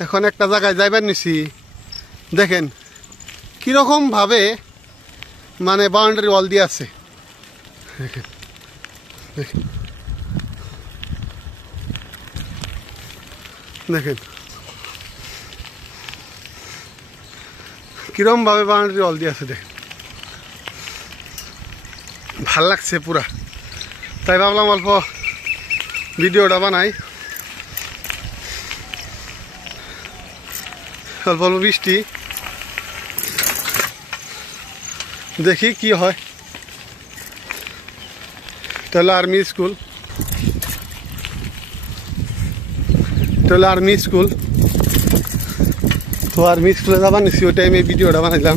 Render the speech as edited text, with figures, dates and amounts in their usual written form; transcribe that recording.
এখন একটা জায়গায় যাইবার নিছি দেখেন কিরকম ভাবে মানে বাউন্ডারি ওয়াল দিয়ে আছে দেখেন দেখেন দেখেন কিরকম ভাবে বাউন্ডারি ওয়াল দিয়ে আছে দেখেন ভাল লাগছে পুরা তাই ভাবলাম অল্প ভিডিওটা বানাই অল্প অল্প বৃষ্টি দেখি কি হয় তাহলে আর্মি স্কুল তো আর্মি স্কুলে যাবার নিছি ওই টাইমে ভিডিওটা বানাইলাম